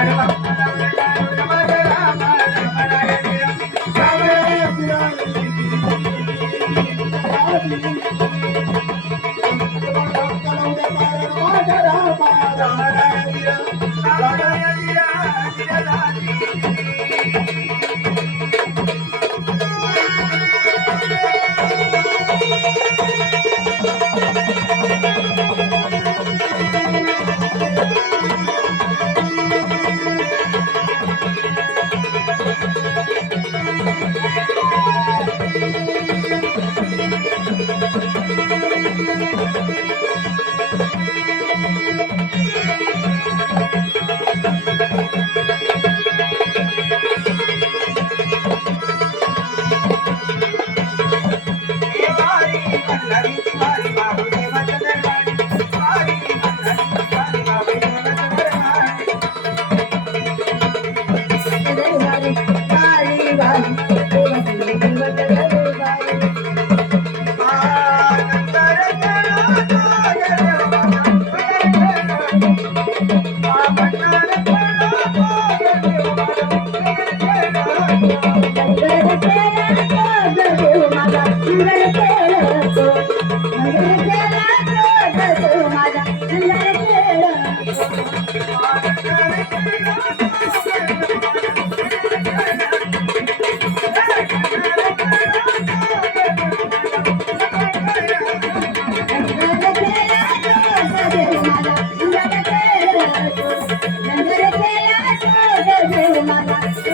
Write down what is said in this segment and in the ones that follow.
Thank you.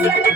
Thank you.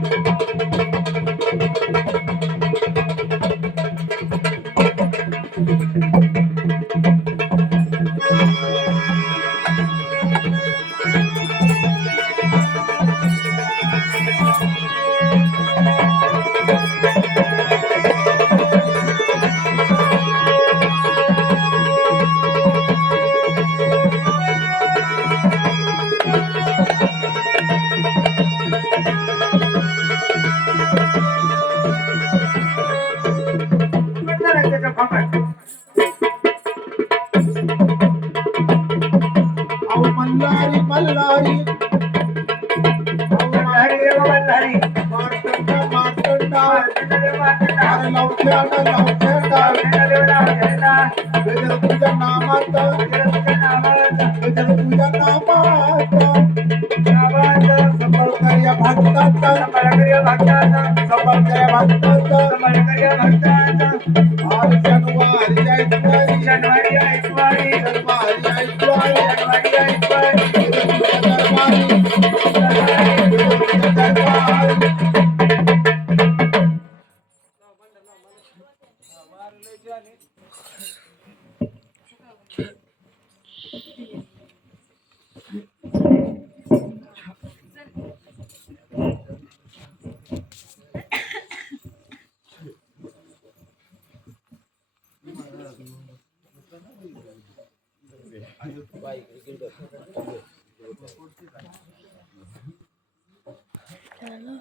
మల్లారి మల్లారి. మల్లారి మాట్లాడ మాట్లాడ love చేట లవ్ చేట గజల పూజ నామాత గజల పూజ হ্যালো